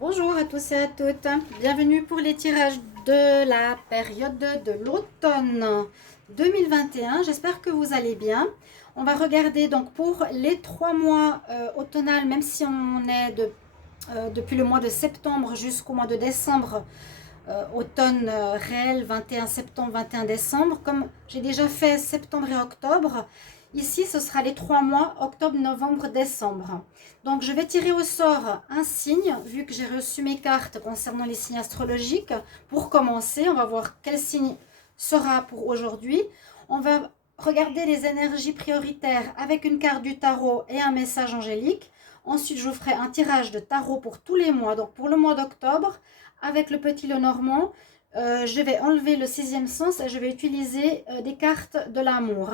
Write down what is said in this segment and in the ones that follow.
Bonjour à tous et à toutes, bienvenue pour les tirages de la période de l'automne 2021. J'espère que vous allez bien. On va regarder donc pour les 3 mois automnales, même si on est depuis le mois de septembre jusqu'au mois de décembre, automne réel 21 septembre, 21 décembre. Comme j'ai déjà fait septembre et octobre, ici ce sera les 3 mois octobre, novembre, décembre. Donc je vais tirer au sort un signe, vu que j'ai reçu mes cartes concernant les signes astrologiques. Pour commencer, on va voir quel signe sera pour aujourd'hui. On va regarder les énergies prioritaires avec une carte du tarot et un message angélique. Ensuite, je vous ferai un tirage de tarot pour tous les mois. Donc pour le mois d'octobre, avec le petit Lenormand, je vais enlever le sixième sens et je vais utiliser des cartes de l'amour.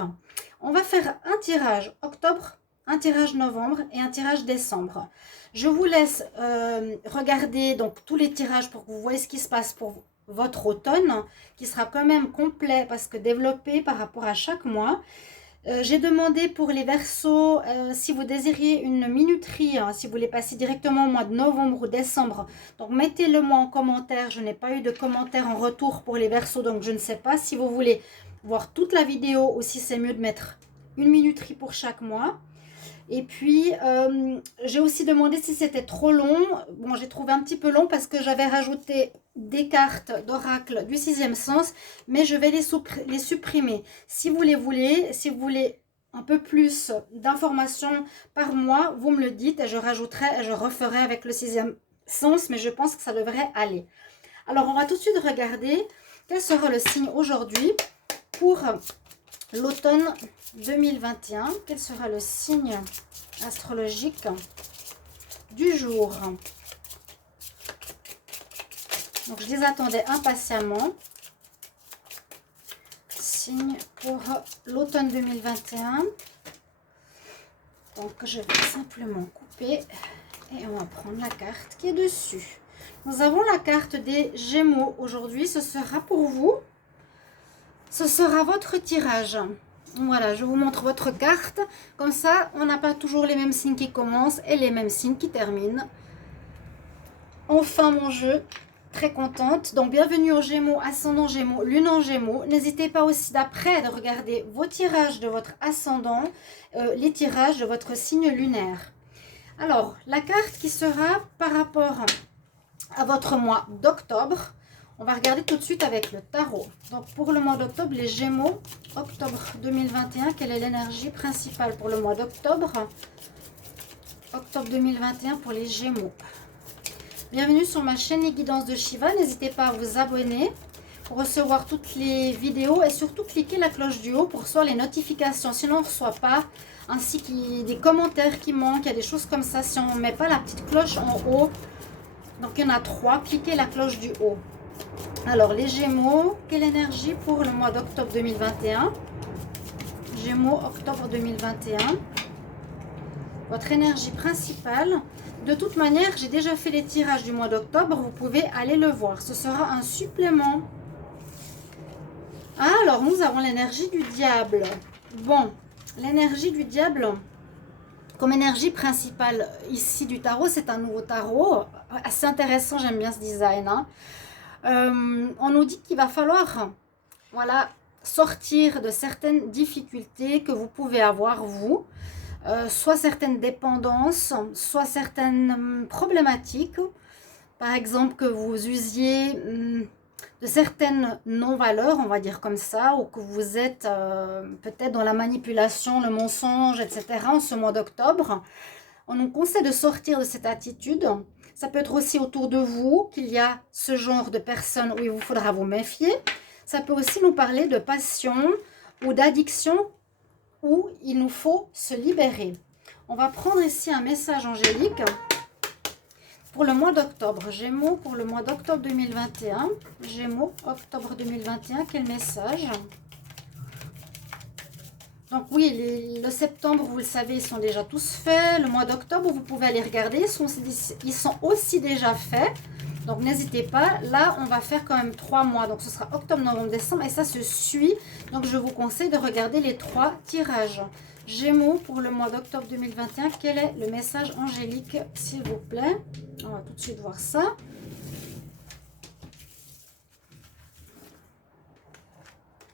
On va faire un tirage octobre, un tirage novembre et un tirage décembre. Je vous laisse regarder donc tous les tirages pour que vous voyez ce qui se passe pour votre automne, qui sera quand même complet parce que développé par rapport à chaque mois. J'ai demandé pour les Verseaux, si vous désiriez une minuterie, hein, si vous voulez passer directement au mois de novembre ou décembre. Donc mettez-le moi en commentaire. Je n'ai pas eu de commentaire en retour pour les Verseaux, donc je ne sais pas si vous voulez voir toute la vidéo ou si c'est mieux de mettre une minuterie pour chaque mois. Et puis, j'ai aussi demandé si c'était trop long. Bon, j'ai trouvé un petit peu long parce que j'avais rajouté des cartes d'oracle du sixième sens, mais je vais les supprimer. Si vous les voulez, si vous voulez un peu plus d'informations par mois, vous me le dites et je rajouterai et je referai avec le sixième sens, mais je pense que ça devrait aller. Alors, on va tout de suite regarder quel sera le signe aujourd'hui pour l'automne 2021. Quel sera le signe astrologique du jour? Donc je les attendais impatiemment. Signe pour l'automne 2021. Donc je vais simplement couper et on va prendre la carte qui est dessus. Nous avons la carte des Gémeaux aujourd'hui. Ce sera pour vous. Ce sera votre tirage. Voilà, je vous montre votre carte. Comme ça, on n'a pas toujours les mêmes signes qui commencent et les mêmes signes qui terminent. Enfin, mon jeu, très contente. Donc, bienvenue aux Gémeaux, ascendant Gémeaux, lune en Gémeaux. N'hésitez pas aussi d'après de regarder vos tirages de votre ascendant, les tirages de votre signe lunaire. Alors, la carte qui sera par rapport à votre mois d'octobre. On va regarder tout de suite avec le tarot. Donc, pour le mois d'octobre, les Gémeaux, octobre 2021, quelle est l'énergie principale pour le mois d'octobre? Octobre 2021 pour les Gémeaux. Bienvenue sur ma chaîne Les Guidances de Shiva. N'hésitez pas à vous abonner pour recevoir toutes les vidéos et surtout cliquez la cloche du haut pour recevoir les notifications. Sinon, on ne reçoit pas. Ainsi qu'il y a des commentaires qui manquent, il y a des choses comme ça. Si on ne met pas la petite cloche en haut, donc il y en a 3, cliquez la cloche du haut. Alors, les Gémeaux, quelle énergie pour le mois d'octobre 2021? Gémeaux, octobre 2021. Votre énergie principale. De toute manière, j'ai déjà fait les tirages du mois d'octobre. Vous pouvez aller le voir. Ce sera un supplément. Alors, nous avons l'énergie du diable. Bon, l'énergie du diable, comme énergie principale ici du tarot, c'est un nouveau tarot. Assez intéressant, j'aime bien ce design, hein. On nous dit qu'il va falloir, voilà, sortir de certaines difficultés que vous pouvez avoir, vous, soit certaines dépendances, soit certaines problématiques, par exemple que vous usiez de certaines non-valeurs, on va dire comme ça, ou que vous êtes peut-être dans la manipulation, le mensonge, etc. en ce mois d'octobre. On nous conseille de sortir de cette attitude. Ça peut être aussi autour de vous qu'il y a ce genre de personnes où il vous faudra vous méfier. Ça peut aussi nous parler de passion ou d'addiction où il nous faut se libérer. On va prendre ici un message angélique pour le mois d'octobre. Gémeaux pour le mois d'octobre 2021. Gémeaux, octobre 2021, quel message? Donc oui, le septembre, vous le savez, ils sont déjà tous faits. Le mois d'octobre, vous pouvez aller regarder, ils sont aussi déjà faits. Donc n'hésitez pas. Là, on va faire quand même 3 mois. Donc ce sera octobre, novembre, décembre. Et ça se suit. Donc je vous conseille de regarder les 3 tirages. Gémeaux pour le mois d'octobre 2021. Quel est le message angélique, s'il vous plaît? On va tout de suite voir ça.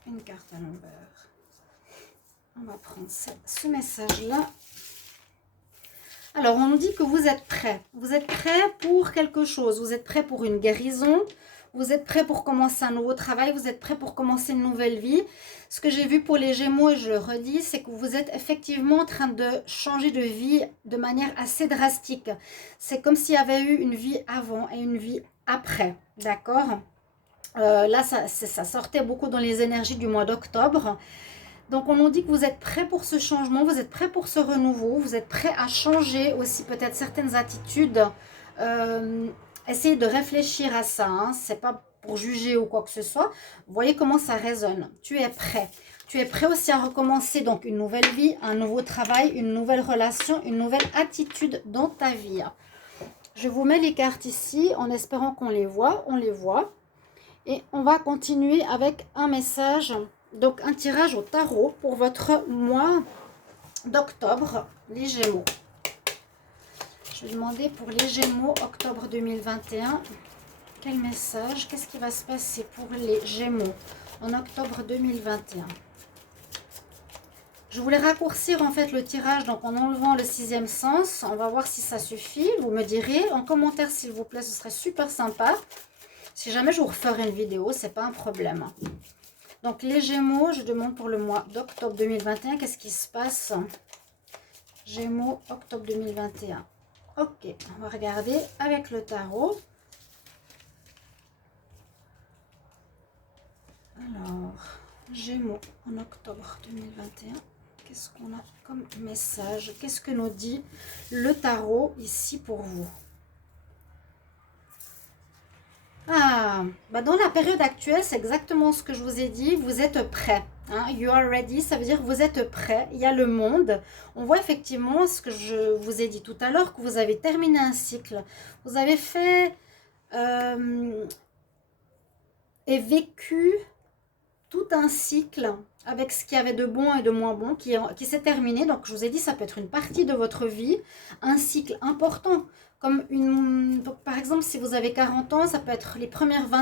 Une carte à l'envers. On va prendre ce message-là. Alors, on nous dit que vous êtes prêts. Vous êtes prêts pour quelque chose. Vous êtes prêts pour une guérison. Vous êtes prêts pour commencer un nouveau travail. Vous êtes prêts pour commencer une nouvelle vie. Ce que j'ai vu pour les Gémeaux, et je le redis, c'est que vous êtes effectivement en train de changer de vie de manière assez drastique. C'est comme s'il y avait eu une vie avant et une vie après. D'accord ? Là, ça sortait beaucoup dans les énergies du mois d'octobre. Donc, on nous dit que vous êtes prêts pour ce changement, vous êtes prêts pour ce renouveau, vous êtes prêts à changer aussi peut-être certaines attitudes. Essayez de réfléchir à ça, hein. Ce n'est pas pour juger ou quoi que ce soit. Vous voyez comment ça résonne. Tu es prêt. Tu es prêt aussi à recommencer donc une nouvelle vie, un nouveau travail, une nouvelle relation, une nouvelle attitude dans ta vie. Je vous mets les cartes ici en espérant qu'on les voit. On les voit. Et on va continuer avec un message, donc un tirage au tarot pour votre mois d'octobre, les Gémeaux. Je vais demander pour les Gémeaux, octobre 2021, quel message, qu'est-ce qui va se passer pour les Gémeaux en octobre 2021. Je voulais raccourcir en fait le tirage, donc en enlevant le 6e sens. On va voir si ça suffit. Vous me direz en commentaire s'il vous plaît, ce serait super sympa. Si jamais je vous referai une vidéo, c'est pas un problème. Donc les Gémeaux, je demande pour le mois d'octobre 2021, qu'est-ce qui se passe? Gémeaux, octobre 2021. Ok, on va regarder avec le tarot. Alors, Gémeaux en octobre 2021. Qu'est-ce qu'on a comme message? Qu'est-ce que nous dit le tarot ici pour vous? Ah, bah dans la période actuelle, c'est exactement ce que je vous ai dit. Vous êtes prêts. Hein? You are ready, ça veut dire que vous êtes prêts. Il y a le monde. On voit effectivement ce que je vous ai dit tout à l'heure, que vous avez terminé un cycle. Vous avez fait et vécu tout un cycle avec ce qu'il y avait de bon et de moins bon qui s'est terminé. Donc, je vous ai dit, ça peut être une partie de votre vie, un cycle important. Comme donc, par exemple, si vous avez 40 ans, ça peut être les premières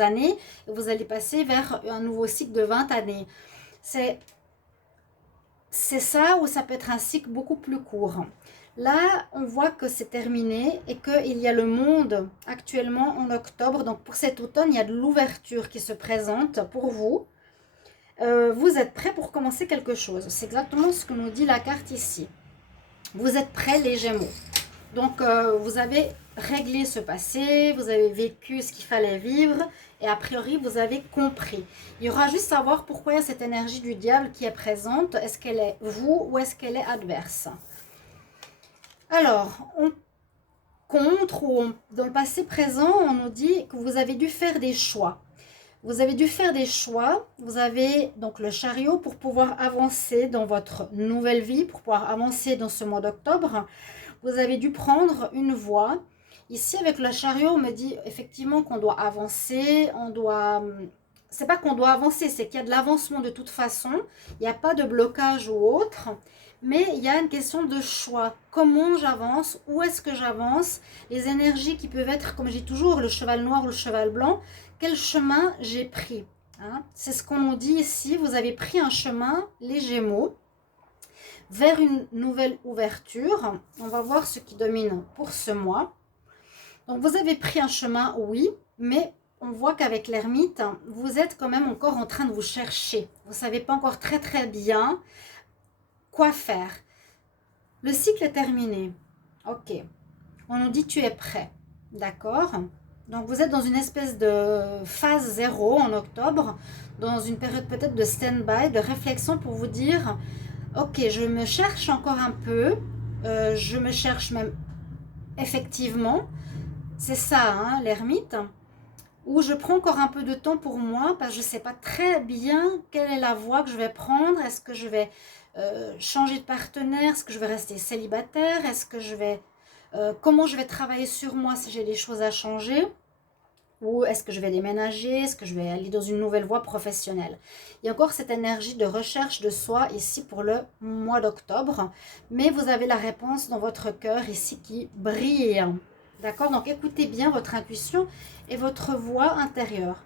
années et vous allez passer vers un nouveau cycle de 20 années. C'est ça, ou ça peut être un cycle beaucoup plus court. Là, on voit que c'est terminé et qu'il y a le monde actuellement en octobre. Donc, pour cet automne, il y a de l'ouverture qui se présente pour vous. Vous êtes prêts pour commencer quelque chose. C'est exactement ce que nous dit la carte ici. Vous êtes prêts, les Gémeaux. Donc, vous avez réglé ce passé, vous avez vécu ce qu'il fallait vivre et a priori, vous avez compris. Il y aura juste à voir pourquoi il y a cette énergie du diable qui est présente. Est-ce qu'elle est vous ou est-ce qu'elle est adverse? Alors, dans le passé présent, on nous dit que vous avez dû faire des choix. Vous avez dû faire des choix. Vous avez donc le chariot pour pouvoir avancer dans votre nouvelle vie, pour pouvoir avancer dans ce mois d'octobre. Vous avez dû prendre une voie. Ici, avec le chariot, on me dit effectivement qu'on doit avancer. C'est pas qu'on doit avancer, c'est qu'il y a de l'avancement de toute façon. Il n'y a pas de blocage ou autre. Mais il y a une question de choix. Comment j'avance? Où est-ce que j'avance? Les énergies qui peuvent être, comme je dis toujours, le cheval noir ou le cheval blanc. Quel chemin j'ai pris? Hein? C'est ce qu'on nous dit ici. Vous avez pris un chemin, les Gémeaux, vers une nouvelle ouverture. On va voir ce qui domine pour ce mois. Donc, vous avez pris un chemin, oui, mais on voit qu'avec l'ermite, vous êtes quand même encore en train de vous chercher. Vous ne savez pas encore très très bien quoi faire. Le cycle est terminé. Ok. On nous dit tu es prêt. D'accord. Donc vous êtes dans une espèce de phase 0 en octobre, dans une période peut-être de stand-by, de réflexion pour vous dire ok, je me cherche encore un peu, je me cherche même effectivement, c'est ça hein, l'ermite, où je prends encore un peu de temps pour moi parce que je ne sais pas très bien quelle est la voie que je vais prendre. Est-ce que je vais changer de partenaire? Est-ce que je vais rester célibataire? Est-ce que je vais comment je vais travailler sur moi si j'ai des choses à changer? Ou est-ce que je vais déménager? Est-ce que je vais aller dans une nouvelle voie professionnelle? Il y a encore cette énergie de recherche de soi ici pour le mois d'octobre. Mais vous avez la réponse dans votre cœur ici qui brille. D'accord? Donc écoutez bien votre intuition et votre voix intérieure.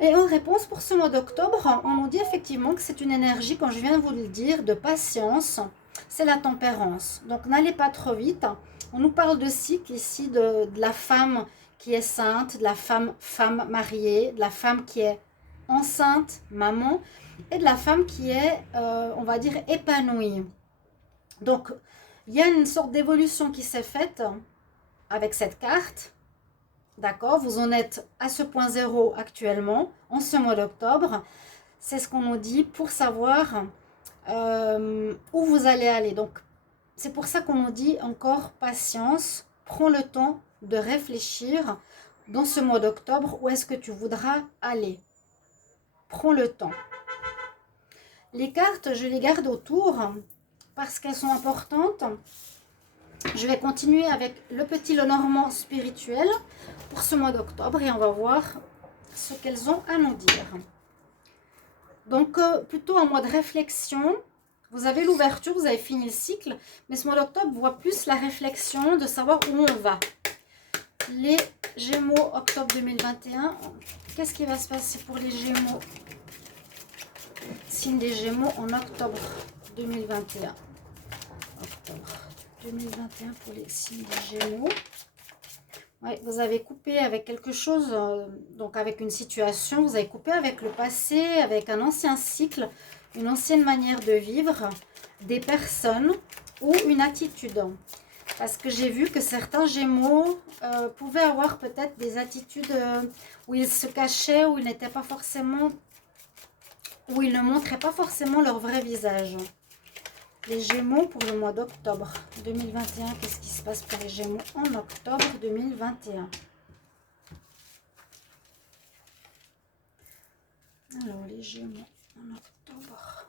Et en réponse pour ce mois d'octobre, on nous dit effectivement que c'est une énergie, comme je viens de vous le dire, de patience. C'est la tempérance. Donc n'allez pas trop vite. On nous parle de cycle ici de la femme qui est sainte, de la femme mariée, de la femme qui est enceinte, maman, et de la femme qui est, on va dire, épanouie. Donc, il y a une sorte d'évolution qui s'est faite avec cette carte. D'accord, vous en êtes à ce point zéro actuellement, en ce mois d'octobre. C'est ce qu'on nous dit pour savoir où vous allez aller. Donc, c'est pour ça qu'on nous dit encore patience. Prends le temps de réfléchir dans ce mois d'octobre où est-ce que tu voudras aller. Prends le temps. Les cartes, je les garde autour parce qu'elles sont importantes. Je vais continuer avec le petit Lenormand spirituel pour ce mois d'octobre et on va voir ce qu'elles ont à nous dire. Donc, plutôt un mois de réflexion. Vous avez l'ouverture, vous avez fini le cycle, mais ce mois d'octobre voit plus la réflexion de savoir où on va. Les Gémeaux, octobre 2021. Qu'est-ce qui va se passer pour les Gémeaux? Signe des Gémeaux en octobre 2021. Octobre 2021 pour les signes des Gémeaux. Ouais, vous avez coupé avec quelque chose, donc avec une situation, vous avez coupé avec le passé, avec un ancien cycle, une ancienne manière de vivre, des personnes ou une attitude. Parce que j'ai vu que certains Gémeaux pouvaient avoir peut-être des attitudes où ils se cachaient, où ils n'étaient pas forcément, où ils ne montraient pas forcément leur vrai visage. Les Gémeaux pour le mois d'octobre 2021. Qu'est-ce qui se passe pour les Gémeaux en octobre 2021? Alors, les Gémeaux en octobre.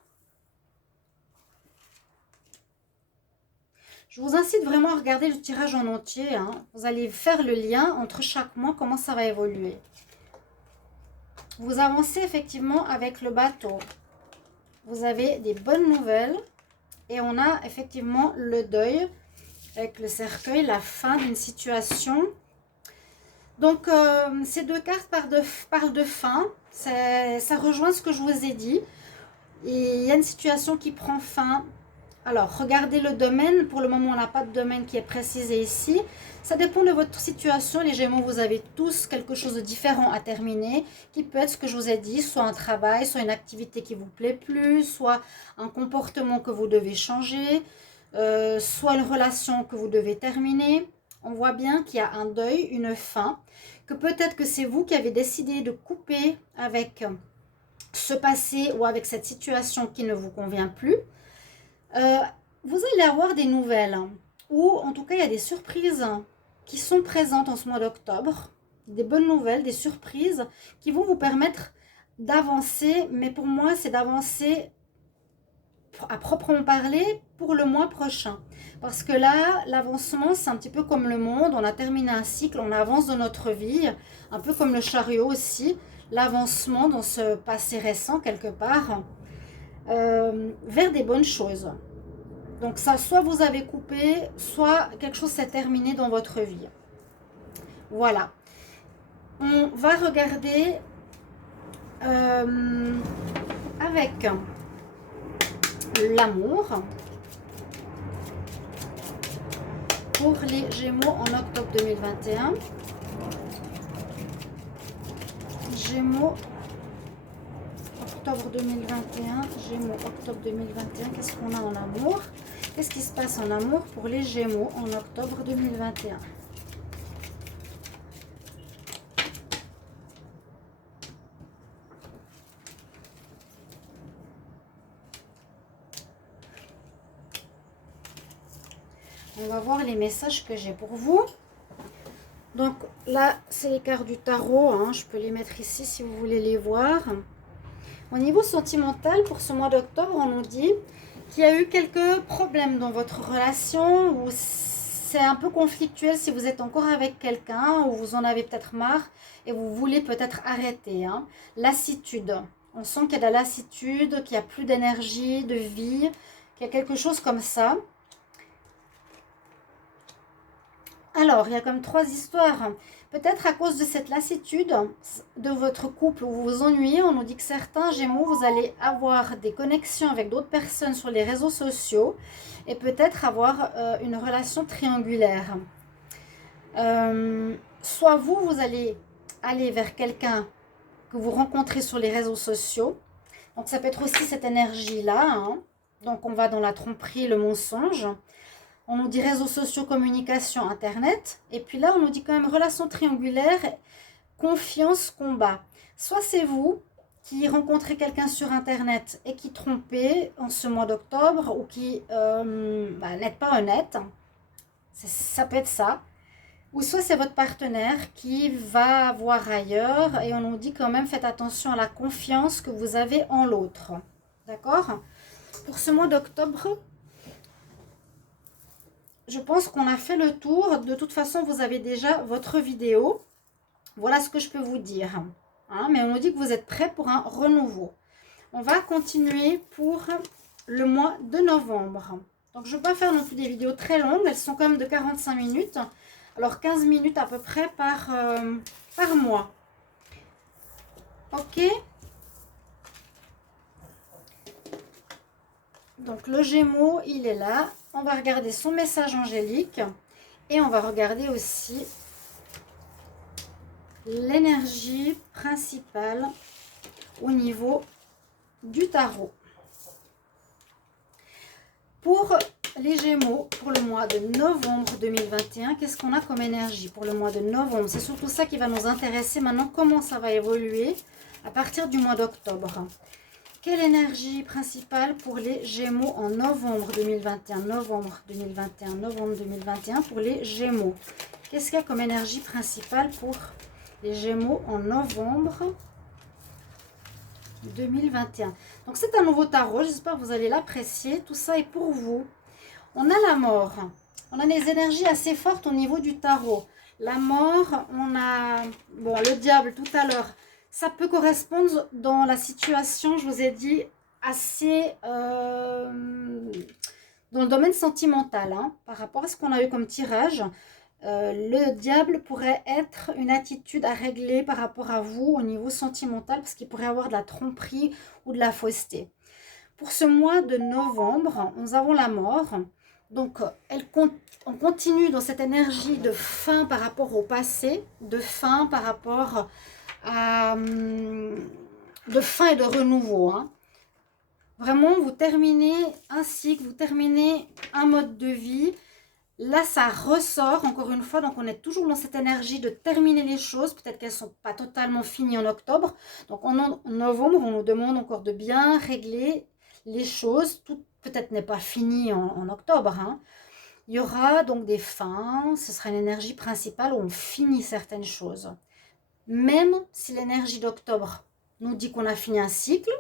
Je vous incite vraiment à regarder le tirage en entier. Hein. Vous allez faire le lien entre chaque mois, comment ça va évoluer. Vous avancez effectivement avec le bateau. Vous avez des bonnes nouvelles. Et on a effectivement le deuil avec le cercueil, la fin d'une situation. Donc, ces deux cartes parlent de fin. Ça rejoint ce que je vous ai dit. Et il y a une situation qui prend fin. Alors, regardez le domaine. Pour le moment, on n'a pas de domaine qui est précisé ici. Ça dépend de votre situation. Les Gémeaux, vous avez tous quelque chose de différent à terminer, qui peut être ce que je vous ai dit, soit un travail, soit une activité qui vous plaît plus, soit un comportement que vous devez changer, soit une relation que vous devez terminer. On voit bien qu'il y a un deuil, une fin, que peut-être que c'est vous qui avez décidé de couper avec ce passé ou avec cette situation qui ne vous convient plus. Vous allez avoir des nouvelles, ou en tout cas il y a des surprises qui sont présentes en ce mois d'octobre, des bonnes nouvelles, des surprises qui vont vous permettre d'avancer, mais pour moi c'est d'avancer à proprement parler pour le mois prochain, parce que là l'avancement c'est un petit peu comme le monde, on a terminé un cycle, on avance dans notre vie, un peu comme le chariot aussi, l'avancement dans ce passé récent quelque part, vers des bonnes choses. Donc ça, soit vous avez coupé, soit quelque chose s'est terminé dans votre vie. Voilà. On va regarder avec l'amour pour les Gémeaux en octobre 2021. Gémeaux octobre 2021, Gémeaux octobre 2021, qu'est-ce qu'on a en amour? Qu'est-ce qui se passe en amour pour les Gémeaux en octobre 2021? On va voir les messages que j'ai pour vous. Donc là, c'est les cartes du tarot. Hein. Je peux les mettre ici si vous voulez les voir. Au niveau sentimental, pour ce mois d'octobre, on nous dit qu'il y a eu quelques problèmes dans votre relation ou c'est un peu conflictuel si vous êtes encore avec quelqu'un ou vous en avez peut-être marre et vous voulez peut-être arrêter. Hein. Lassitude. On sent qu'il y a de la lassitude, qu'il n'y a plus d'énergie, de vie, qu'il y a quelque chose comme ça. Alors, il y a comme 3 histoires. Peut-être à cause de cette lassitude de votre couple où vous vous ennuyez, on nous dit que certains Gémeaux, vous allez avoir des connexions avec d'autres personnes sur les réseaux sociaux et peut-être avoir une relation triangulaire. Soit vous allez aller vers quelqu'un que vous rencontrez sur les réseaux sociaux. Donc, ça peut être aussi cette énergie-là. Hein. Donc, on va dans la tromperie, le mensonge. On nous dit réseaux sociaux, communication, internet. Et puis là, on nous dit quand même relation triangulaire, confiance, combat. Soit c'est vous qui rencontrez quelqu'un sur internet et qui trompez en ce mois d'octobre ou qui n'êtes pas honnête. Ça peut être ça. Ou soit c'est votre partenaire qui va voir ailleurs et on nous dit quand même faites attention à la confiance que vous avez en l'autre. D'accord? Pour ce mois d'octobre, je pense qu'on a fait le tour. De toute façon, vous avez déjà votre vidéo. Voilà ce que je peux vous dire. Hein, mais on nous dit que vous êtes prêts pour un renouveau. On va continuer pour le mois de novembre. Donc, je ne vais pas faire non plus des vidéos très longues. Elles sont quand même de 45 minutes. Alors, 15 minutes à peu près par mois. Ok. Donc, le Gémeaux, il est là. On va regarder son message angélique. Et on va regarder aussi l'énergie principale au niveau du tarot. Pour les Gémeaux, pour le mois de novembre 2021, qu'est-ce qu'on a comme énergie pour le mois de novembre? C'est surtout ça qui va nous intéresser maintenant, comment ça va évoluer à partir du mois d'octobre. Quelle énergie principale pour les Gémeaux en novembre 2021? Novembre 2021 pour les Gémeaux. Qu'est-ce qu'il y a comme énergie principale pour les Gémeaux en novembre 2021? Donc c'est un nouveau tarot, j'espère que vous allez l'apprécier. Tout ça est pour vous. On a la mort. On a des énergies assez fortes au niveau du tarot. La mort, on a le diable tout à l'heure. Ça peut correspondre dans la situation, je vous ai dit, assez dans le domaine sentimental. Hein, par rapport à ce qu'on a eu comme tirage, le diable pourrait être une attitude à régler par rapport à vous au niveau sentimental, parce qu'il pourrait avoir de la tromperie ou de la fausseté. Pour ce mois de novembre, nous avons la mort. Donc, on continue dans cette énergie de fin par rapport au passé, de fin par rapport de fin et de renouveau. Hein. Vraiment, vous terminez un cycle, vous terminez un mode de vie. Là, ça ressort encore une fois. Donc, on est toujours dans cette énergie de terminer les choses. Peut-être qu'elles ne sont pas totalement finies en octobre. Donc, en novembre, on nous demande encore de bien régler les choses. Tout peut-être n'est pas fini en octobre. Hein. Il y aura donc des fins. Ce sera une énergie principale où on finit certaines choses. Même si l'énergie d'octobre nous dit qu'on a fini un cycle,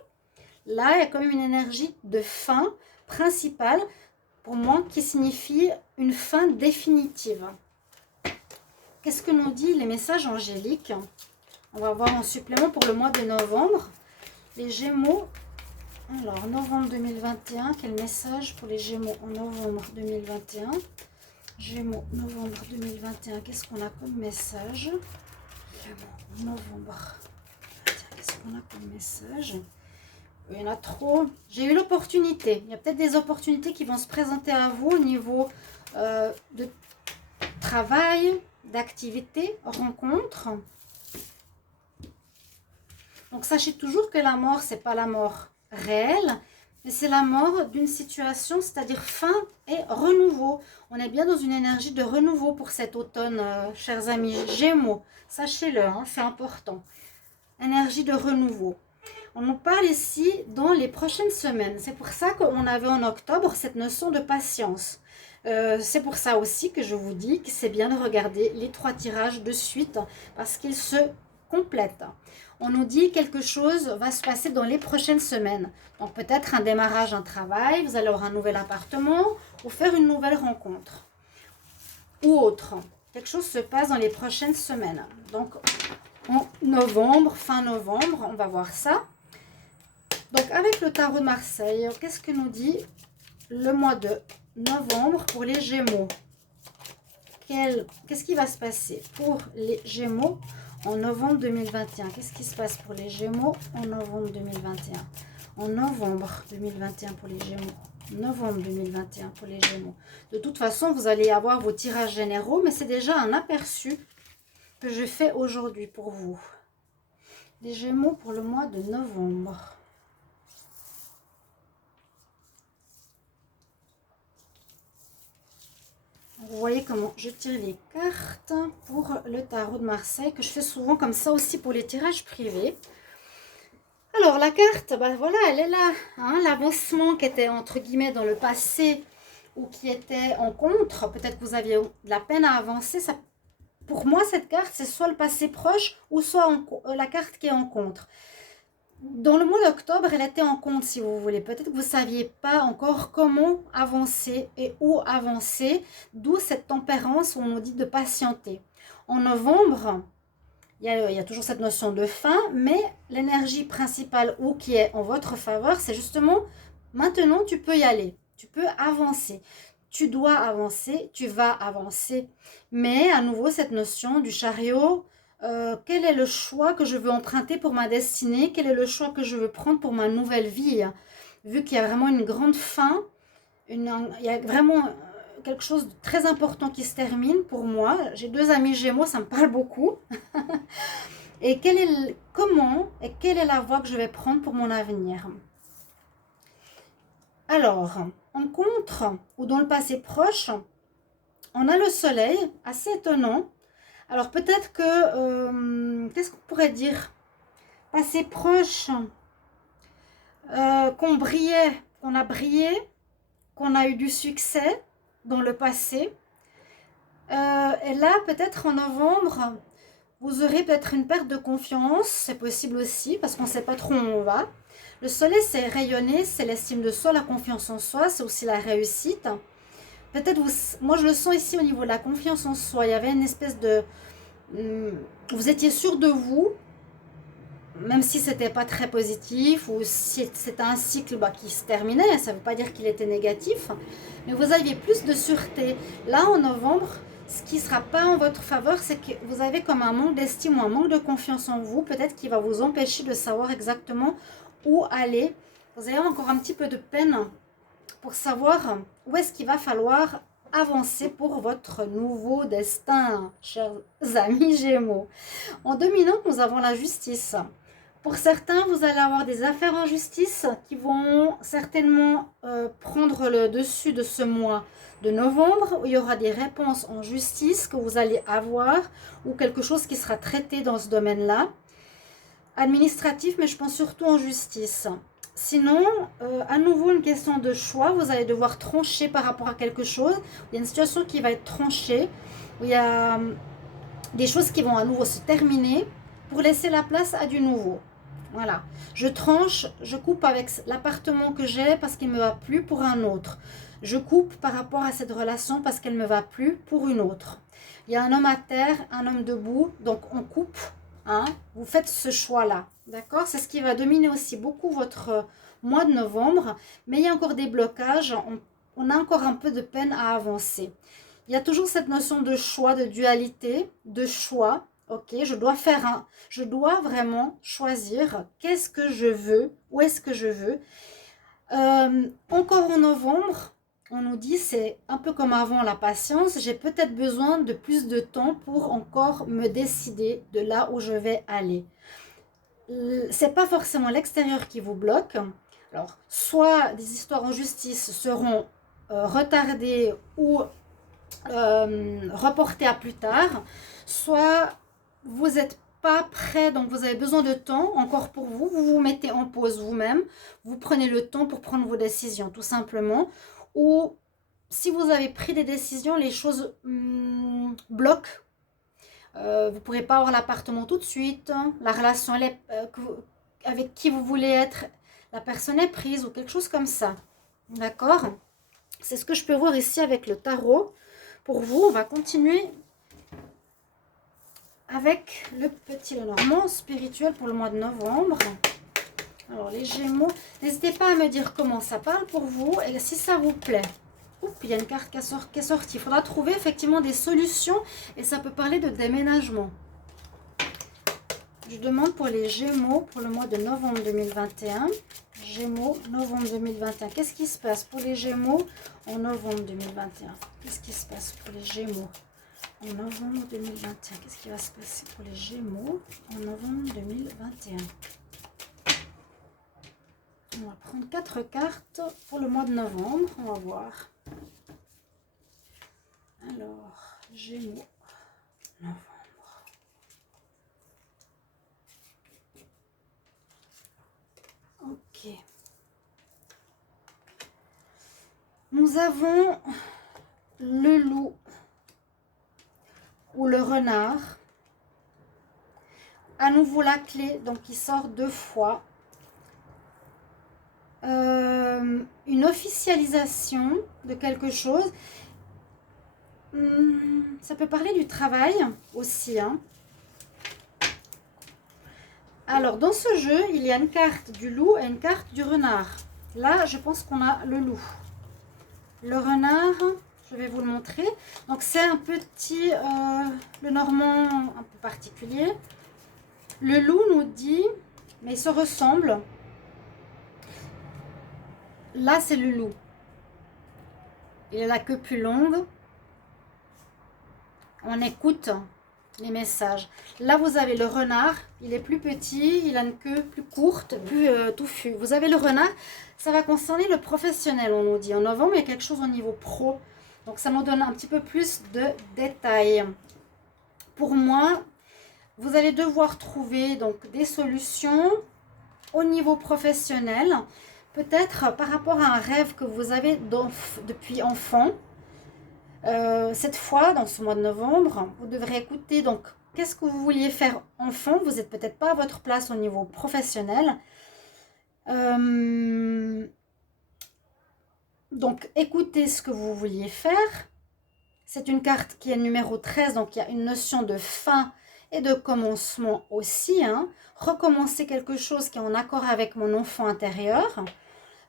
là, il y a quand même une énergie de fin principale, pour moi, qui signifie une fin définitive. Qu'est-ce que nous dit les messages angéliques? On va voir en supplément pour le mois de novembre. Les Gémeaux. Alors, novembre 2021, quel message pour les Gémeaux en novembre 2021? Gémeaux, novembre 2021, qu'est-ce qu'on a comme message? Novembre. Qu'est-ce qu'on a comme message? Il y en a trop. J'ai eu l'opportunité. Il y a peut-être des opportunités qui vont se présenter à vous au niveau de travail, d'activité, rencontre. Donc, sachez toujours que la mort, ce n'est pas la mort réelle, mais c'est la mort d'une situation, c'est-à-dire fin et renouveau. On est bien dans une énergie de renouveau pour cet automne, chers amis Gémeaux. Sachez-le, hein, c'est important. Énergie de renouveau. On nous parle ici dans les prochaines semaines. C'est pour ça qu'on avait en octobre cette notion de patience. C'est pour ça aussi que je vous dis que c'est bien de regarder les 3 tirages de suite parce qu'ils se complètent. On nous dit quelque chose va se passer dans les prochaines semaines. Donc peut-être un démarrage, un travail, vous allez avoir un nouvel appartement ou faire une nouvelle rencontre. ou autre. Quelque chose se passe dans les prochaines semaines. Donc, en novembre, fin novembre, on va voir ça. Donc, avec le tarot de Marseille, qu'est-ce que nous dit le mois de novembre pour les Gémeaux? Qu'est-ce qui va se passer pour les Gémeaux en novembre 2021? Qu'est-ce qui se passe pour les Gémeaux en novembre 2021? En novembre 2021 pour les Gémeaux. Novembre 2021 pour les Gémeaux. De toute façon, vous allez avoir vos tirages généraux, mais c'est déjà un aperçu que je fais aujourd'hui pour vous. Les Gémeaux pour le mois de novembre. Vous voyez comment je tire les cartes pour le tarot de Marseille, que je fais souvent comme ça aussi pour les tirages privés. Alors la carte, bah voilà, elle est là. Hein, l'avancement qui était entre guillemets dans le passé ou qui était en contre, peut-être que vous aviez de la peine à avancer. Ça, pour moi, cette carte, c'est soit le passé proche ou soit la carte qui est en contre. Dans le mois d'octobre, elle était en compte, si vous voulez. Peut-être que vous ne saviez pas encore comment avancer et où avancer, d'où cette tempérance où on nous dit de patienter. En novembre, il y a toujours cette notion de fin, mais l'énergie principale ou qui est en votre faveur, c'est justement maintenant tu peux y aller, tu peux avancer. Tu dois avancer, tu vas avancer. Mais à nouveau, cette notion du chariot, quel est le choix que je veux emprunter pour ma destinée? Quel est le choix que je veux prendre pour ma nouvelle vie? Vu qu'il y a vraiment une grande fin, il y a vraiment quelque chose de très important qui se termine pour moi. J'ai 2 amis Gémeaux, ça me parle beaucoup. Et comment et quelle est la voie que je vais prendre pour mon avenir? Alors, en contre ou dans le passé proche, on a le soleil, assez étonnant. Alors peut-être que, qu'est-ce qu'on pourrait dire? Passé proche, qu'on brillait, qu'on a brillé, qu'on a eu du succès dans le passé. Et là, peut-être en novembre, vous aurez peut-être une perte de confiance, c'est possible aussi, parce qu'on ne sait pas trop où on va. Le soleil, c'est rayonner, c'est l'estime de soi, la confiance en soi, c'est aussi la réussite. Peut-être, moi je le sens ici au niveau de la confiance en soi, il y avait une espèce de... Vous étiez sûr de vous, même si c'était pas très positif, ou si c'était un cycle qui se terminait, ça ne veut pas dire qu'il était négatif, mais vous aviez plus de sûreté. Là, en novembre, ce qui ne sera pas en votre faveur, c'est que vous avez comme un manque d'estime ou un manque de confiance en vous, peut-être qui va vous empêcher de savoir exactement où aller. Vous avez encore un petit peu de peine pour savoir où est-ce qu'il va falloir avancer pour votre nouveau destin, chers amis Gémeaux. En dominante, nous avons la justice. Pour certains, vous allez avoir des affaires en justice qui vont certainement prendre le dessus de ce mois de novembre, où il y aura des réponses en justice que vous allez avoir, ou quelque chose qui sera traité dans ce domaine-là. Administratif, mais je pense surtout en justice. Sinon, à nouveau, une question de choix. Vous allez devoir trancher par rapport à quelque chose. Il y a une situation qui va être tranchée, où il y a des choses qui vont à nouveau se terminer pour laisser la place à du nouveau. Voilà. Je tranche, je coupe avec l'appartement que j'ai parce qu'il ne me va plus pour un autre. Je coupe par rapport à cette relation parce qu'elle ne me va plus pour une autre. Il y a un homme à terre, un homme debout, donc on coupe. Hein, vous faites ce choix-là, d'accord? C'est ce qui va dominer aussi beaucoup votre mois de novembre, mais il y a encore des blocages, on a encore un peu de peine à avancer. Il y a toujours cette notion de choix, de dualité, de choix. Ok, je dois vraiment choisir qu'est-ce que je veux, où est-ce que je veux. Encore en novembre, on nous dit c'est un peu comme avant la patience, j'ai peut-être besoin de plus de temps pour encore me décider de là où je vais aller. C'est pas forcément l'extérieur qui vous bloque. Alors, soit des histoires en justice seront retardées ou reportées à plus tard, soit vous n'êtes pas prêt, donc vous avez besoin de temps encore pour vous, vous vous mettez en pause vous-même, vous prenez le temps pour prendre vos décisions tout simplement, ou si vous avez pris des décisions, les choses bloquent, vous ne pourrez pas avoir l'appartement tout de suite, la relation avec qui vous voulez être, la personne est prise ou quelque chose comme ça, d'accord? C'est ce que je peux voir ici avec le tarot pour vous. On va continuer avec le petit Lenormand spirituel pour le mois de novembre. Alors les Gémeaux, n'hésitez pas à me dire comment ça parle pour vous et si ça vous plaît. Oups, il y a une carte qui est sortie. Il faudra trouver effectivement des solutions et ça peut parler de déménagement. Je demande pour les Gémeaux pour le mois de novembre 2021. Gémeaux, novembre 2021. Qu'est-ce qui se passe pour les Gémeaux en novembre 2021? Qu'est-ce qui se passe pour les Gémeaux en novembre 2021? Qu'est-ce qui va se passer pour les Gémeaux en novembre 2021? On va prendre 4 cartes pour le mois de novembre. On va voir. Alors, Gémeaux, novembre. Ok. Nous avons le loup ou le renard. À nouveau la clé, donc il sort 2 fois. Une officialisation de quelque chose. Ça peut parler du travail aussi, hein. Alors, dans ce jeu, il y a une carte du loup et une carte du renard. Là, je pense qu'on a le loup. Le renard, je vais vous le montrer. Donc, c'est un petit Lenormand un peu particulier. Le loup nous dit, mais ils se ressemblent. Là, c'est le loup. Il a la queue plus longue. On écoute les messages. Là, vous avez le renard. Il est plus petit. Il a une queue plus courte, plus touffue. Vous avez le renard. Ça va concerner le professionnel, on nous dit. En novembre, il y a quelque chose au niveau pro. Donc, ça nous donne un petit peu plus de détails. Pour moi, vous allez devoir trouver donc des solutions au niveau professionnel. Peut-être par rapport à un rêve que vous avez depuis enfant. Cette fois, dans ce mois de novembre, vous devrez écouter donc qu'est-ce que vous vouliez faire enfant. Vous n'êtes peut-être pas à votre place au niveau professionnel. Donc, écoutez ce que vous vouliez faire. C'est une carte qui est numéro 13, donc il y a une notion de fin et de commencement aussi. Hein. Recommencer quelque chose qui est en accord avec mon enfant intérieur.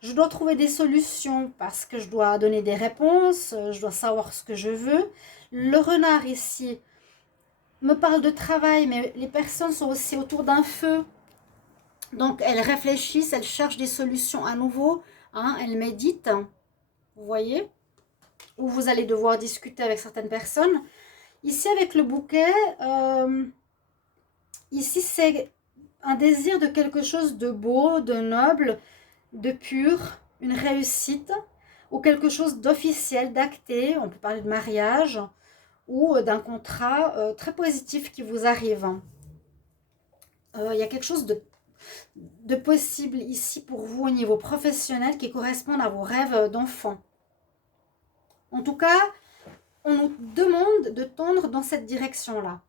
Je dois trouver des solutions parce que je dois donner des réponses, je dois savoir ce que je veux. Le renard ici me parle de travail, mais les personnes sont aussi autour d'un feu. Donc, elles réfléchissent, elles cherchent des solutions à nouveau, hein, elles méditent, vous voyez, ou vous allez devoir discuter avec certaines personnes. Ici, avec le bouquet, ici, c'est un désir de quelque chose de beau, de noble, de pur, une réussite ou quelque chose d'officiel, d'acté. On peut parler de mariage ou d'un contrat très positif qui vous arrive. Il y a quelque chose de possible ici pour vous au niveau professionnel qui correspond à vos rêves d'enfant. En tout cas, on nous demande de tendre dans cette direction-là.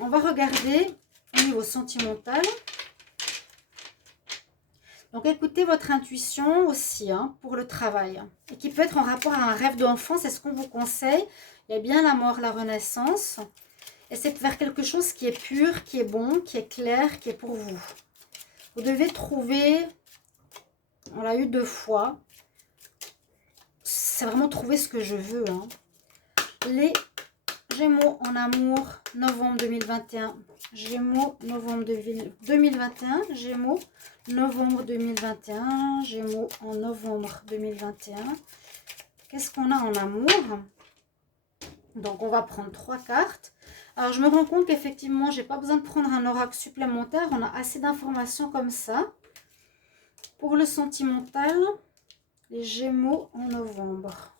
On va regarder au niveau sentimental. Donc, écoutez votre intuition aussi hein, pour le travail. Et qui peut être en rapport à un rêve d'enfant, c'est ce qu'on vous conseille. Il y a bien la mort, la renaissance. Et c'est vers quelque chose qui est pur, qui est bon, qui est clair, qui est pour vous. Vous devez trouver, on l'a eu 2 fois. C'est vraiment trouver ce que je veux. Hein. Les Gémeaux en amour, novembre 2021. Gémeaux, novembre 2021. Gémeaux, novembre 2021. Gémeaux en novembre 2021. Qu'est-ce qu'on a en amour? Donc, on va prendre 3 cartes. Alors, je me rends compte qu'effectivement, je n'ai pas besoin de prendre un oracle supplémentaire. On a assez d'informations comme ça. Pour le sentimental, les Gémeaux en novembre.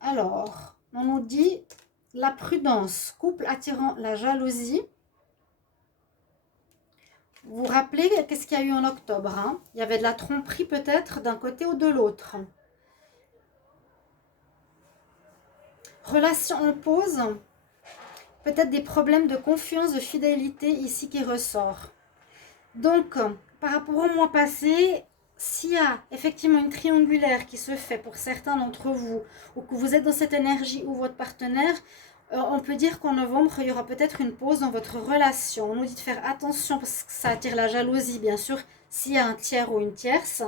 Alors, on nous dit la prudence, couple attirant la jalousie. Vous vous rappelez qu'est-ce qu'il y a eu en octobre hein? Il y avait de la tromperie peut-être d'un côté ou de l'autre. Relation en pause. Peut-être des problèmes de confiance, de fidélité ici qui ressort. Donc, par rapport au mois passé, s'il y a effectivement une triangulaire qui se fait pour certains d'entre vous, ou que vous êtes dans cette énergie ou votre partenaire, on peut dire qu'en novembre, il y aura peut-être une pause dans votre relation. On nous dit de faire attention parce que ça attire la jalousie, bien sûr, s'il y a un tiers ou une tierce.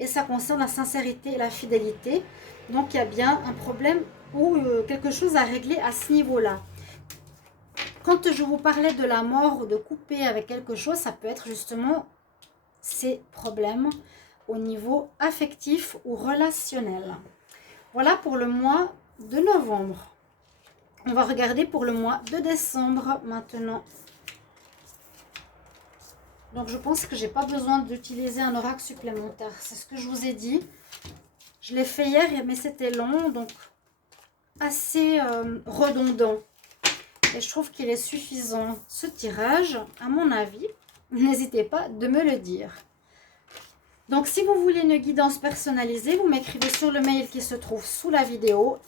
Et ça concerne la sincérité et la fidélité. Donc, il y a bien un problème ou quelque chose à régler à ce niveau-là. Quand je vous parlais de la mort ou de couper avec quelque chose, ça peut être justement ces problèmes au niveau affectif ou relationnel. Voilà pour le mois de novembre. On va regarder pour le mois de décembre maintenant. Donc je pense que j'ai pas besoin d'utiliser un oracle supplémentaire. C'est ce que je vous ai dit. Je l'ai fait hier, mais c'était long, donc assez redondant. Et je trouve qu'il est suffisant. Ce tirage, à mon avis, n'hésitez pas de me le dire. Donc, si vous voulez une guidance personnalisée, vous m'écrivez sur le mail qui se trouve sous la vidéo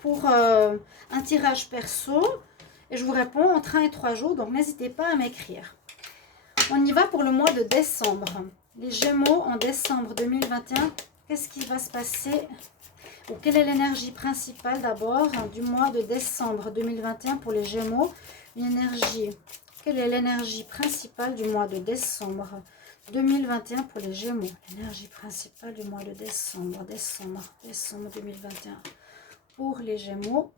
pour un tirage perso. Et je vous réponds entre 1 et 3 jours, donc n'hésitez pas à m'écrire. On y va pour le mois de décembre. Les Gémeaux en décembre 2021, qu'est-ce qui va se passer? Ou quelle est l'énergie principale d'abord du mois de décembre 2021 pour les Gémeaux? Une énergie. Quelle est l'énergie principale du mois de décembre 2021 pour les Gémeaux? L'énergie principale du mois de décembre 2021 pour les Gémeaux.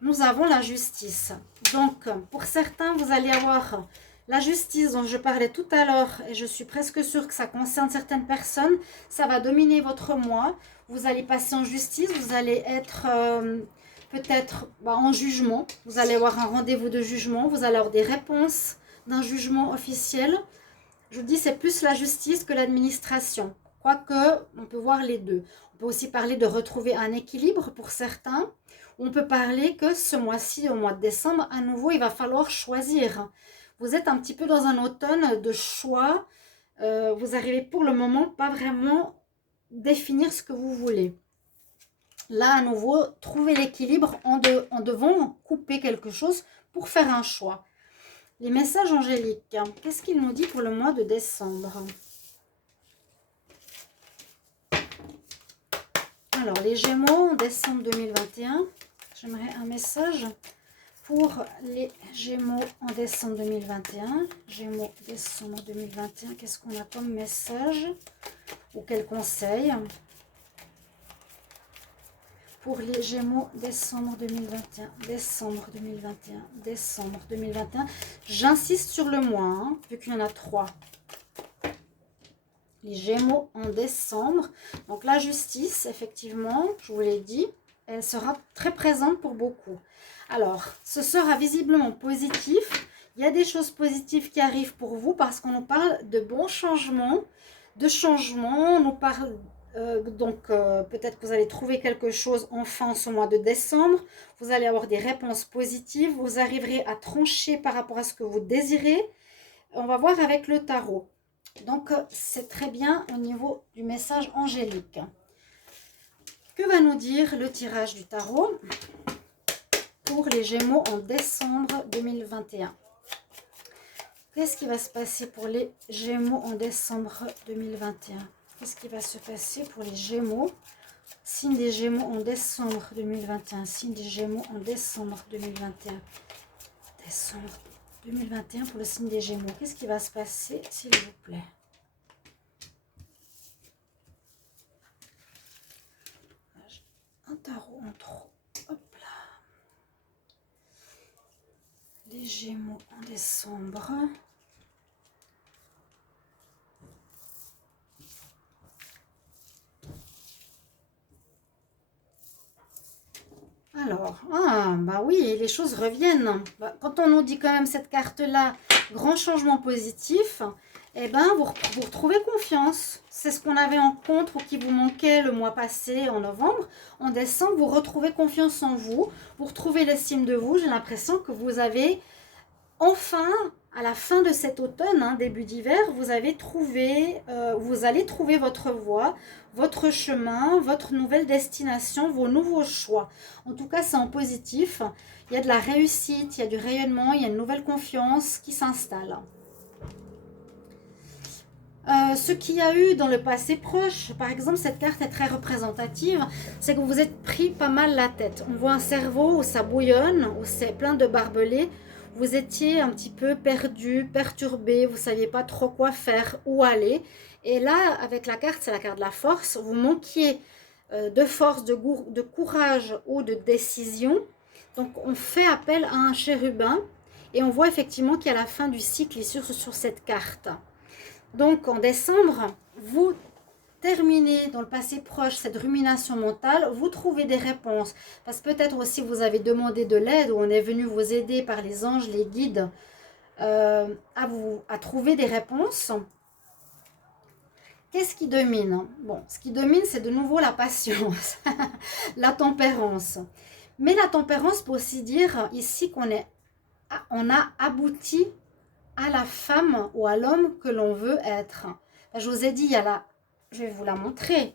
Nous avons la justice. Donc, pour certains, vous allez avoir la justice dont je parlais tout à l'heure, et je suis presque sûre que ça concerne certaines personnes. Ça va dominer votre mois. Vous allez passer en justice, vous allez être peut-être en jugement. Vous allez avoir un rendez-vous de jugement, vous allez avoir des réponses d'un jugement officiel. Je vous dis, c'est plus la justice que l'administration. Quoique, on peut voir les deux. On peut aussi parler de retrouver un équilibre pour certains. On peut parler que ce mois-ci, au mois de décembre, à nouveau, il va falloir choisir. Vous êtes un petit peu dans un automne de choix. Vous arrivez pour le moment pas vraiment définir ce que vous voulez. Là, à nouveau, trouver l'équilibre en devant couper quelque chose pour faire un choix. Les messages angéliques, qu'est-ce qu'il nous dit pour le mois de décembre? Alors, les Gémeaux en décembre 2021, j'aimerais un message pour les Gémeaux en décembre 2021. Gémeaux, décembre 2021, qu'est-ce qu'on a comme message ou quel conseil pour les Gémeaux, décembre 2021, décembre 2021, décembre 2021. J'insiste sur le mois, hein, vu qu'il y en a 3. Les Gémeaux en décembre. Donc la justice, effectivement, je vous l'ai dit, elle sera très présente pour beaucoup. Alors, ce sera visiblement positif. Il y a des choses positives qui arrivent pour vous parce qu'on nous parle de bons changements, on nous parle... peut-être que vous allez trouver quelque chose enfin ce mois de décembre. Vous allez avoir des réponses positives. Vous arriverez à trancher par rapport à ce que vous désirez. On va voir avec le tarot. Donc, c'est très bien au niveau du message angélique. Que va nous dire le tirage du tarot pour les Gémeaux en décembre 2021? Qu'est-ce qui va se passer pour les Gémeaux en décembre 2021? Qu'est-ce qui va se passer pour les Gémeaux? Signe des Gémeaux en décembre 2021. Signe des Gémeaux en décembre 2021. Décembre 2021 pour le signe des Gémeaux. Qu'est-ce qui va se passer, s'il vous plaît? Un tarot en trop. Hop là. Les Gémeaux en décembre. Alors, bah oui, les choses reviennent. Quand on nous dit quand même cette carte-là, grand changement positif, eh ben, vous retrouvez confiance. C'est ce qu'on avait en contre ou qui vous manquait le mois passé, en novembre. En décembre, vous retrouvez confiance en vous. Vous retrouvez l'estime de vous. J'ai l'impression que vous avez enfin à la fin de cet automne, hein, début d'hiver, vous allez trouver votre voie, votre chemin, votre nouvelle destination, vos nouveaux choix. En tout cas, c'est en positif. Il y a de la réussite, il y a du rayonnement, il y a une nouvelle confiance qui s'installe. Ce qu'il y a eu dans le passé proche, par exemple, cette carte est très représentative, c'est que vous vous êtes pris pas mal la tête. On voit un cerveau où ça bouillonne, où c'est plein de barbelés. Vous étiez un petit peu perdu, perturbé, vous ne saviez pas trop quoi faire, où aller. Et là, avec la carte, c'est la carte de la force, vous manquiez de force, de courage ou de décision. Donc, on fait appel à un chérubin et on voit effectivement qu'il y a la fin du cycle ici sur cette carte. Donc, en décembre, vous terminez dans le passé proche cette rumination mentale, vous trouvez des réponses. Parce que peut-être aussi vous avez demandé de l'aide ou on est venu vous aider par les anges, les guides, à trouver des réponses. Qu'est-ce qui domine? Bon, ce qui domine, c'est de nouveau la patience, la tempérance. Mais la tempérance peut aussi dire ici on a abouti à la femme ou à l'homme que l'on veut être. Je vous ai dit, je vais vous la montrer.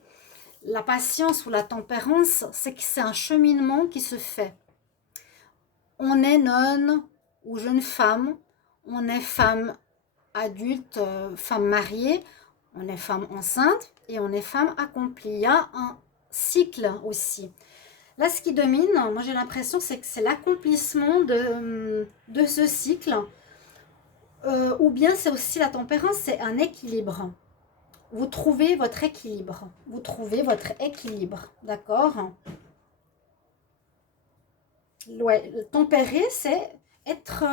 La patience ou la tempérance, c'est que c'est un cheminement qui se fait. On est nonne ou jeune femme, on est femme adulte, femme mariée, on est femme enceinte et on est femme accomplie. Il y a un cycle aussi. Là, ce qui domine, moi j'ai l'impression, c'est que c'est l'accomplissement de ce cycle. Ou bien c'est aussi la tempérance, c'est un équilibre. Vous trouvez votre équilibre. Vous trouvez votre équilibre. D'accord? Ouais, tempérer, c'est être...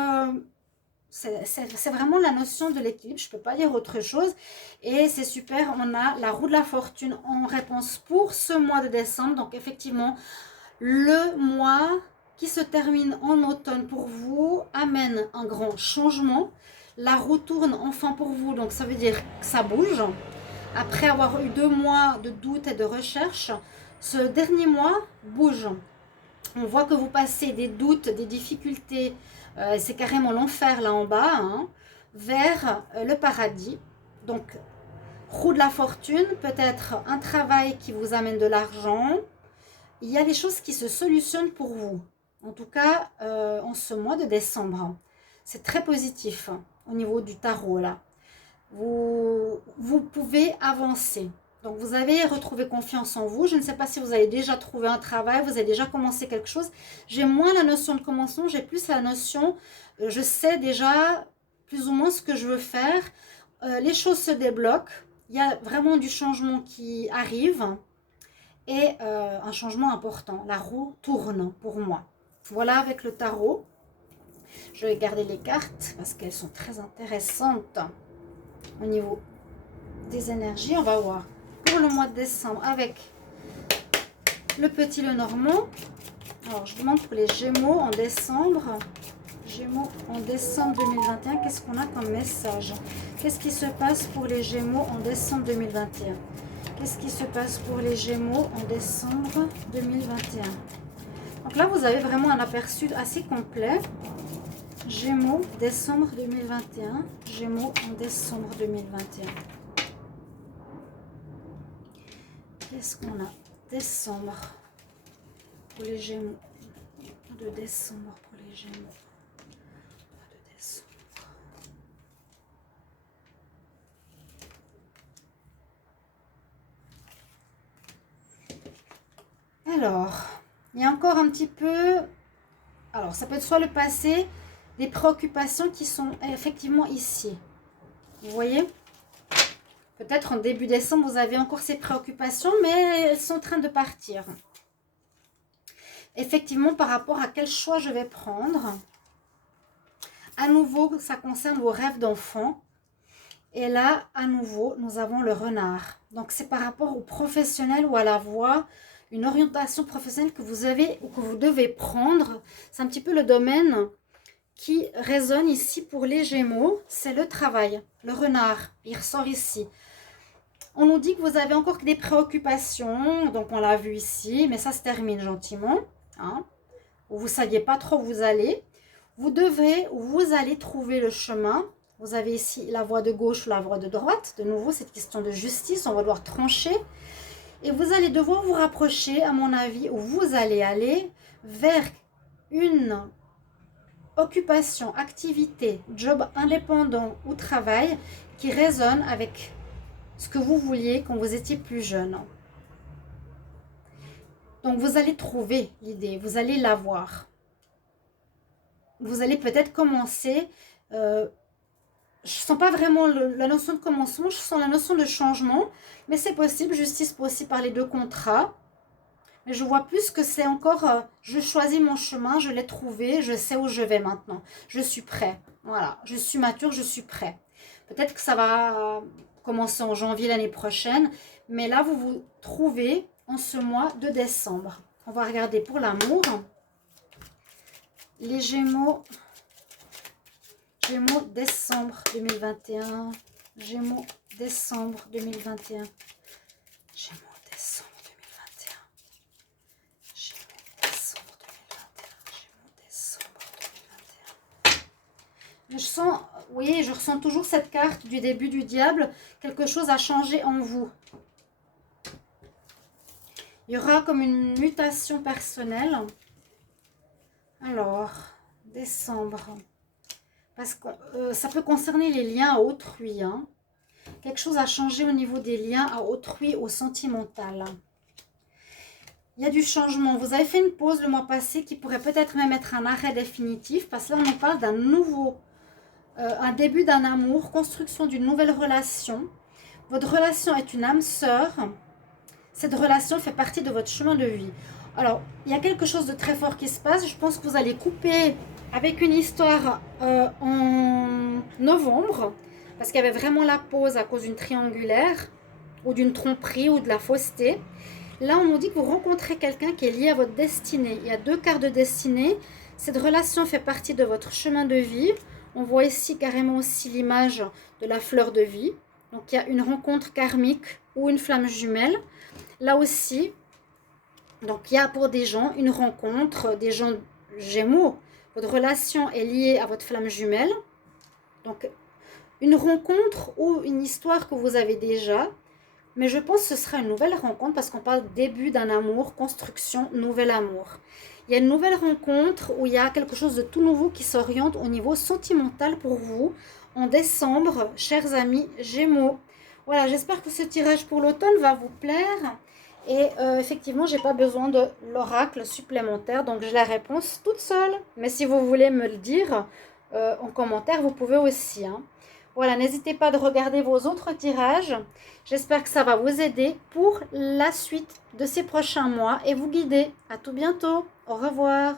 c'est vraiment la notion de l'équilibre. Je ne peux pas dire autre chose. Et c'est super. On a la roue de la fortune en réponse pour ce mois de décembre. Donc effectivement, le mois qui se termine en automne pour vous amène un grand changement. La roue tourne enfin pour vous. Donc ça veut dire que ça bouge. Après avoir eu 2 mois de doute et de recherche, ce dernier mois bouge. On voit que vous passez des doutes, des difficultés, c'est carrément l'enfer là en bas, hein, vers le paradis. Donc, roue de la fortune, peut-être un travail qui vous amène de l'argent. Il y a des choses qui se solutionnent pour vous. En tout cas, en ce mois de décembre. C'est très positif hein, au niveau du tarot là. Vous pouvez avancer. Donc, vous avez retrouvé confiance en vous. Je ne sais pas si vous avez déjà trouvé un travail, vous avez déjà commencé quelque chose. J'ai moins la notion de commencement, j'ai plus la notion, je sais déjà plus ou moins ce que je veux faire. Les choses se débloquent. Il y a vraiment du changement qui arrive et un changement important. La roue tourne pour moi. Voilà avec le tarot. Je vais garder les cartes parce qu'elles sont très intéressantes. Au niveau des énergies, on va voir pour le mois de décembre avec le petit Lenormand. Alors je demande pour les Gémeaux en décembre. Gémeaux en décembre 2021, qu'est-ce qu'on a comme message? Qu'est-ce qui se passe pour les Gémeaux en décembre 2021? Qu'est-ce qui se passe pour les Gémeaux en décembre 2021? Donc là vous avez vraiment un aperçu assez complet. Gémeaux, décembre 2021. Gémeaux en décembre 2021. Qu'est-ce qu'on a? Décembre pour les Gémeaux. De décembre pour les Gémeaux. De décembre. Alors, il y a encore un petit peu... Alors, ça peut être soit le passé, des préoccupations qui sont effectivement ici. Vous voyez? Peut-être en début décembre, vous avez encore ces préoccupations, mais elles sont en train de partir. Effectivement, par rapport à quel choix je vais prendre. À nouveau, ça concerne vos rêves d'enfant. Et là, à nouveau, nous avons le renard. Donc, c'est par rapport au professionnel ou à la voie, une orientation professionnelle que vous avez ou que vous devez prendre. C'est un petit peu le domaine qui résonne ici pour les Gémeaux. C'est le travail, le renard. Il ressort ici. On nous dit que vous avez encore des préoccupations. Donc, on l'a vu ici. Mais ça se termine gentiment. Hein, où vous ne saviez pas trop où vous allez. vous devrez ou vous allez trouver le chemin. Vous avez ici la voie de gauche ou la voie de droite. De nouveau, cette question de justice, on va devoir trancher. Et vous allez devoir vous rapprocher, à mon avis, ou vous allez aller vers une occupation, activité, job indépendant ou travail qui résonne avec ce que vous vouliez quand vous étiez plus jeune. Donc vous allez trouver l'idée, vous allez l'avoir. Vous allez peut-être commencer, je ne sens pas vraiment la notion de commencement, je sens la notion de changement, mais c'est possible, justice peut aussi parler de contrat. Mais je vois plus que c'est encore, je choisis mon chemin, je l'ai trouvé, je sais où je vais maintenant. Je suis prêt. Voilà, je suis mature, je suis prêt. Peut-être que ça va commencer en janvier l'année prochaine. Mais là, vous vous trouvez en ce mois de décembre. On va regarder pour l'amour. Les Gémeaux. Gémeaux, décembre 2021. Gémeaux, décembre 2021. Gémeaux. Je sens, oui, je ressens toujours cette carte du début du diable. Quelque chose a changé en vous. Il y aura comme une mutation personnelle. Alors, décembre. Parce que ça peut concerner les liens à autrui. Hein. Quelque chose a changé au niveau des liens à autrui, au sentimental. Il y a du changement. Vous avez fait une pause le mois passé qui pourrait peut-être même être un arrêt définitif. Parce que là, on nous parle d'un nouveau... un début d'un amour, construction d'une nouvelle relation. Votre relation est une âme sœur. Cette relation fait partie de votre chemin de vie. Alors, il y a quelque chose de très fort qui se passe. Je pense que vous allez couper avec une histoire en novembre. Parce qu'il y avait vraiment la pause à cause d'une triangulaire ou d'une tromperie ou de la fausseté. Là, on nous dit que vous rencontrez quelqu'un qui est lié à votre destinée. Il y a 2 quarts de destinée. Cette relation fait partie de votre chemin de vie. On voit ici carrément aussi l'image de la fleur de vie. Donc, il y a une rencontre karmique ou une flamme jumelle. Là aussi, donc il y a pour des gens une rencontre, des gens Gémeaux. Votre relation est liée à votre flamme jumelle. Donc, une rencontre ou une histoire que vous avez déjà. Mais je pense que ce sera une nouvelle rencontre parce qu'on parle début d'un amour, construction, nouvel amour. Il y a une nouvelle rencontre où il y a quelque chose de tout nouveau qui s'oriente au niveau sentimental pour vous en décembre, chers amis Gémeaux. Voilà, j'espère que ce tirage pour l'automne va vous plaire. Et effectivement, je n'ai pas besoin de l'oracle supplémentaire, donc j'ai la réponse toute seule. Mais si vous voulez me le dire en commentaire, vous pouvez aussi. Hein. Voilà, n'hésitez pas de regarder vos autres tirages. J'espère que ça va vous aider pour la suite de ces prochains mois et vous guider. À tout bientôt. Au revoir.